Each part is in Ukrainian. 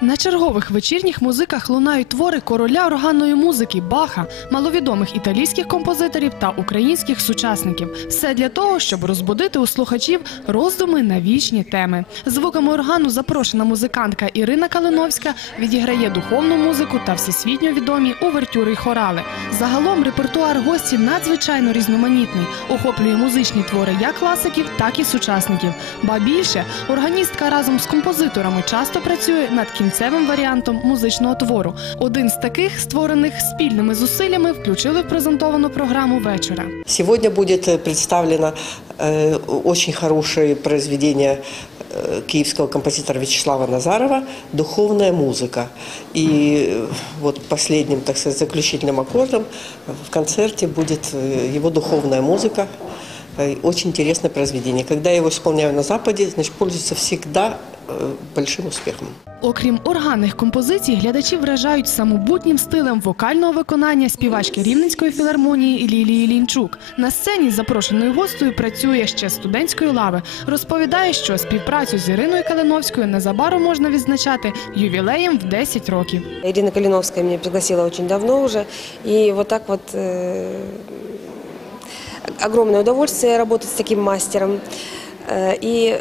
На чергових вечірніх музиках лунають твори короля органної музики Баха, маловідомих італійських композиторів та українських сучасників. Все для того, щоб розбудити у слухачів роздуми на вічні теми. Звуками органу запрошена музикантка Ірина Калиновська відіграє духовну музику та всесвітньо відомі увертюри й хорали. Загалом репертуар гості надзвичайно різноманітний, охоплює музичні твори як класиків, так і сучасників. Ба більше органістка разом з композиторами часто працює над кінцевим варіантом музичного твору. Один з таких, створених спільними зусиллями, включили в презентовану програму вечора. Сегодня будет э, представлено э, очень хорошее произведение э, киевского композитора Вячеслава Назарова «Духовная музыка». И э, вот последним, так сказать, заключительным аккордом в концерте будет э, его духовная музыка. Э, Очень интересное произведение. Когда я его исполняю на Западе, значит, пользуется всегда э, большим успехом. Окрім органних композицій, глядачі вражають самобутнім стилем вокального виконання співачки Рівненської філармонії Лілії Лінчук. На сцені з запрошеною гостею працює ще студентської лави. Розповідає, що співпрацю з Іриною Калиновською незабаром можна відзначати ювілеєм в 10 років. Ирина Калиновская меня пригласила очень давно уже. И вот так вот э, огромное удовольствие работать с таким мастером. И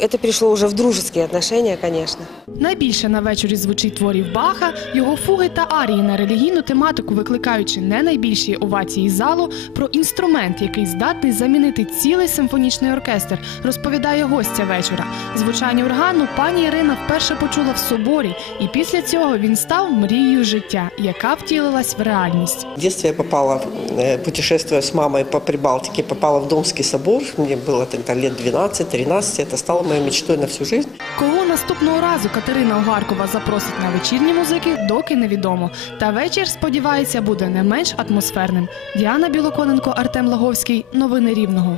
э, это перешло уже в дружеские отношения, конечно. Найбільше на вечорі звучить творів Баха, його фуги та арії на релігійну тематику, викликаючи не найбільші овації залу про інструмент, який здатний замінити цілий симфонічний оркестр, розповідає гостя вечора. Звучання органу пані Ірина вперше почула в соборі, і після цього він став мрією життя, яка втілилась в реальність. В детстве я попала, э, путешествуя с мамой по Прибалтике, попала в Домский собор. Мне было тогда лет 12-13. Это стало моей мечтой на всю жизнь. Кого наступного разу Катерина Огаркова запросить на вечірні музики, доки невідомо. Та вечір, сподівається, буде не менш атмосферним. Діана Білоконенко, Артем Лаговський. Новини Рівного.